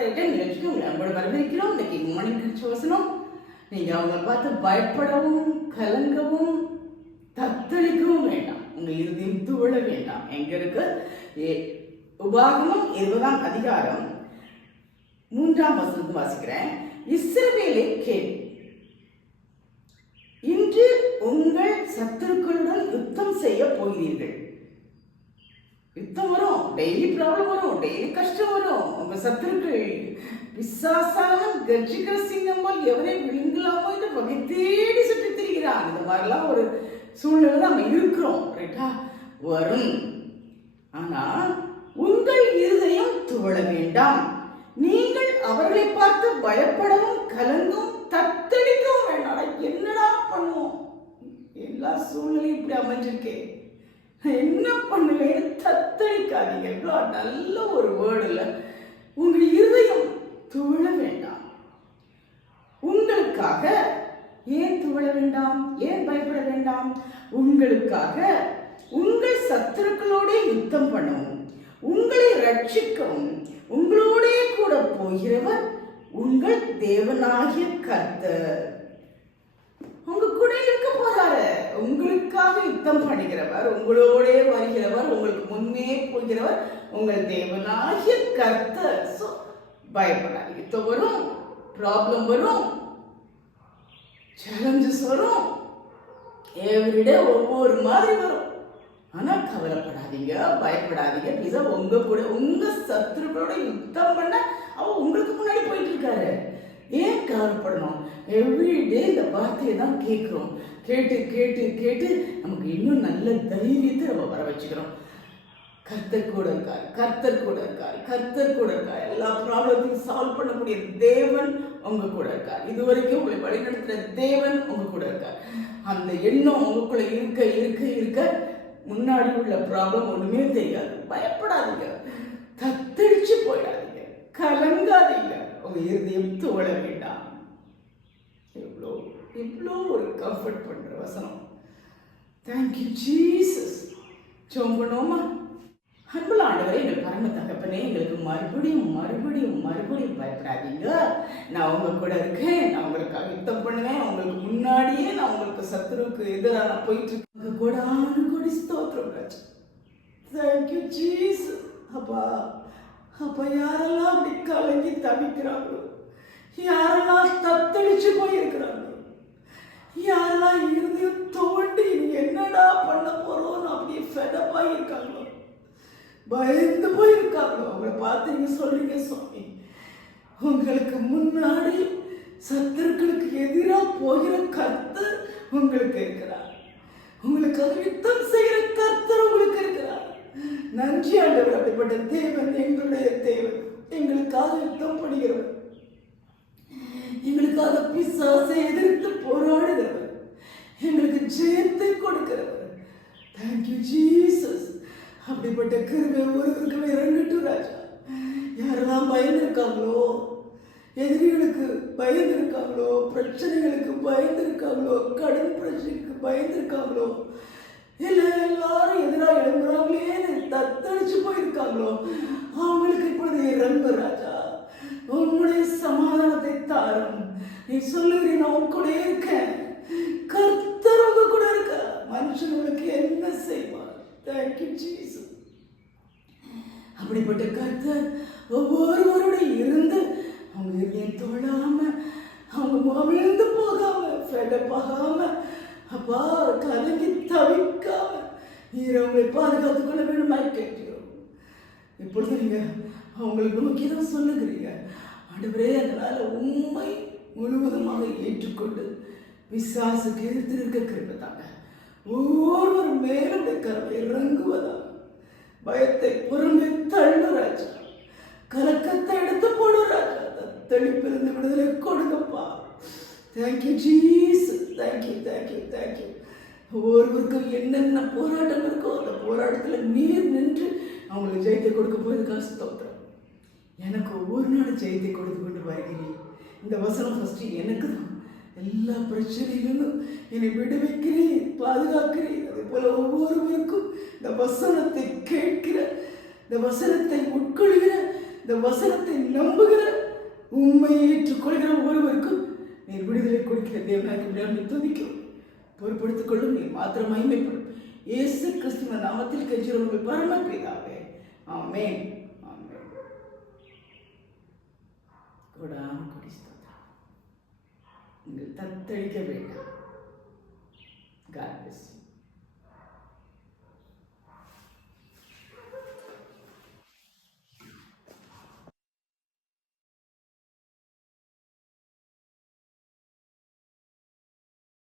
நிகழ்ச்சிக்கு உங்களை அன்போடு வரவேற்கிறோம். இன்னைக்கு மார்னிங் வசனம், நீங்க அவங்க பார்த்து பயப்படவும் கலங்கவும் தத்தளிக்கவும் வேண்டாம், உங்க இறுதியும் துவள வேண்டாம். எங்க இருக்கு? உபாகமம் 20ஆம் அதிகாரம் 3ஆம் வசனத்தை வாசிக்கிறேன். இஸ்ரவேலே கேள், இன்று உங்கள் சத்துருக்களுடன் யுத்தம் செய்ய போகிறீர்கள். யுத்தம் வரும், டெய்லி ப்ராப்ளம் வரும், டெய்லி கஷ்டம் வரும். உங்க சத்துருக்கள் பிசாசானவன் கர்ஜிக்கிற சிங்கம் போல் எவரை விழுங்கலாமோ என்று வகை தேடி சுற்றி திரிகிறான். இந்த மாதிரிலாம் ஒரு சூழ்நிலை நம்ம இருக்கிறோம், ரைட்டா? வரும். ஆனா உங்கள் இருதயம் துவள வேண்டாம். நீங்கள் அவர்களை பார்த்து பயப்படவும் கலங்கும் தத்தளிக்கவும் வேண்டாம். என்னடா பண்ணுவோம்? எல்லா சூழ்நிலையும் இப்படி அமைஞ்சிருக்கே, என்ன பண்ணுவேன்னு தத்தளிக்காதீங்க. நல்ல ஒரு வேர்டுல உங்க இருதயம் துவள வேண்டாம். உங்களுக்காக ஏன் துவள வேண்டாம்? ஏன் பயப்பட வேண்டாம்? உங்களுக்காக உங்கள் சத்துருக்களோட யுத்தம் பண்ணவும் உங்களை ரட்சிக்கவும் உங்களோடே கூட போகிறவர் உங்கள் தேவனாகிய கர்த்தர். உங்க கூட இருக்க போறாரு, உங்களுக்காக யுத்தம் பண்ணுகிறவர், உங்களோட வருகிறவர், உங்களுக்கு முன்னே போகிறவர் உங்கள் தேவனாகிய கர்த்தர். சோ பயப்படாது. யுத்தம் வரும், ப்ராப்ளம் வரும், சேலஞ்சஸ் வரும், எவ்ரிடே ஒவ்வொரு மாதிரி வரும். ஆனா கவலைப்படாதீங்க, பயப்படாதீங்க. பிசா உங்க கூட உங்க சத்துருக்களோட யுத்தம் பண்ண அவன் உங்களுக்கு முன்னாடி போயிட்டு இருக்காரு. ஏன் கவலைப்படணும்? எவ்ரிடே இந்த வார்த்தையை தான் கேட்கிறோம். கேட்டு கேட்டு கேட்டு நமக்கு இன்னும் நல்ல தைரியத்தை நம்ம வர வச்சுக்கிறோம். கர்த்தர் கூட இருக்காரு, கர்த்தர் கூட இருக்காரு, கர்த்தர் கூட இருக்காரு. எல்லா ப்ராப்ளத்தையும் சால்வ் பண்ணக்கூடிய தேவன் உங்க கூட இருக்கார். இதுவரைக்கும் உங்களை வழிநடத்துற தேவன் உங்க கூட இருக்கார். அந்த எண்ணம் உங்களுக்குள்ள இருக்க இருக்க இருக்க முன்னாடி உள்ள ப்ராப்ளம் ஒண்ணுமே தெரியாது. பயப்படாதீங்க, தத்தடிச்சு போயிடாதீங்க, கலங்காதீங்க. உங்க இருதயம் துவள வேண்டாம். எவ்வளோ இவ்வளோ ஒரு கம்ஃபர்ட் பண்ற வசனம். Thank you Jesus. ஜெபம் பண்ணுவோமா? அன்புள்ள ஆண்டவரே, எங்கள் பரம தகப்பனே, எங்களுக்கு மறுபடியும் மறுபடியும் மறுபடியும் பயப்படாதீங்க. நான் உங்க கூட இருக்கேன், நான் உங்களுக்காக யுத்தம் பண்ணுவேன், உங்களுக்கு முன்னாடியே நான் உங்களுக்கு சத்துருக்கு எதிராக நான் போயிட்டு இருக்கேன். கூட ஆணுகூடி ஸ்தோத்திரம் ராஜா. Thank you Jesus. அப்பா அப்பா, யாரெல்லாம் அப்படி கலங்கி தவிக்கிறாங்களோ, யாரெல்லாம் தத்தளிச்சு போயிருக்கிறாங்களோ, யாரெல்லாம் இருந்தையும் தோண்டி என்னடா பண்ண போறோம் அப்படியே ஃபெடப்பாக இருக்காங்களோ, பயந்து போயிருக்காங்களோ, அவங்களை பார்த்து நீங்க சொல்றீங்க சுவாமி, உங்களுக்கு முன்னாடி சத்துருக்களுக்கு எதிராக போகிற கர்த்தர் உங்களுக்கு இருக்கிறார். உங்களுக்கு யுத்தம் செய்கிற கர்த்தர் உங்களுக்கு இருக்கிறார். நன்றி ஆண்டவர். அப்படிப்பட்ட தேவன் எங்களுடைய தேவன், எங்களுக்காக யுத்தம் பண்ணுகிறவர், எங்களுக்காக பிசாசை எதிர்த்து போராடுகிறவர், எங்களுக்கு ஜெயத்தை கொடுக்கிறவர். Thank you Jesus. அப்படிப்பட்ட கிருபை ஒருவருக்குமே இறங்கட்டும் ராஜா. யாரெல்லாம் பயந்துருக்காங்களோ, எதிரிகளுக்கு பயந்துருக்காங்களோ, பிரச்சனைகளுக்கு பயந்துருக்காங்களோ, கடன் பிரச்சனைக்கு பயந்துருக்காங்களோ, இல்லை எல்லாரும் எதிராக எழும்புறாங்களேன்னு தத்தளிச்சு போயிருக்காங்களோ, அவங்களுக்கு இப்பொழுது இறங்கு ராஜா. உங்களுடைய சமாதானத்தை தாரும். நீ சொல்லுகிறீ, நான் உன் கூட இருக்கேன், கர்த்தர் உங்க கூட இருக்க, மனுஷன் உங்களுக்கு என்ன செய்வார்? Thank you Jesus. அப்படிப்பட்ட கர்த்தர் ஒவ்வொருவரோட இருந்து அவங்க இருதயம் தோழாம, அவங்க அமிழ்ந்து போகாம, ஃபெடப்பாகாம, அப்பா கலங்கி தவிக்காம நீர் அவங்களை பாதுகாத்துக் கொள்ள வேண்டுமாய் கேட்கிறோம். இப்பொழுது நீங்க அவங்களுக்கு நோக்கி தான் சொல்லுகிறீங்க ஆண்டவரே. அதனால உண்மை முழுவதுமாக ஏற்றுக்கொண்டு விசுவாசுக்கு எதிர்த்து இருக்க கிருபைதாங்க. ஒவ்வொரு மேலும் கரவை இறங்குவதா, பயத்தை பொறுமை தள்ளு ராஜா, கலக்கத்தை எடுத்து போடு ராஜா, தெளிப்பிருந்து விடுதலை கொடுங்கப்பா. Thank you Jesus. Thank you thank you thank you. ஒவ்வொருவருக்கும் என்னென்ன போராட்டம் இருக்கோ அந்த போராட்டத்தில் நீர் நின்று அவங்களுக்கு ஜெயத்தை கொடுக்க போயிருக்காக ஸ்தோத்திரம். எனக்கு ஒவ்வொரு நாளும் ஜெயத்தை கொடுத்து கொண்டு வருகிறேன். இந்த வசனம் ஃபர்ஸ்ட் எனக்கு தான். எல்லா பிரச்சனைகளும் என்னை விடுவிக்கிறேன், பாதுகாக்கிறேன். அதே போல ஒவ்வொருவருக்கும் இந்த வசனத்தை கேட்கிற, இந்த வசனத்தை உட்கொள்கிற இந்த வசனத்தை நம்புகிற உண்மையை ஏற்றுக்கொள்கிற ஒருவருக்கும் நீர் விடுதலை கொடுக்கிற தேவனாக துதிக்கும். பொறுப்படுத்திக் கொள்ளும். நீர் மாத்திரம் மகிமைப்படும். இயேசு கிறிஸ்துவின் நாமத்தில் கெஞ்சுகிறோம் பரமபிதாவே. ஆமென். ஆமென். கொடான கொடி ஸ்தோத்திரம். நீங்கள் தத்தளிக்க வேண்டாம். God bless you.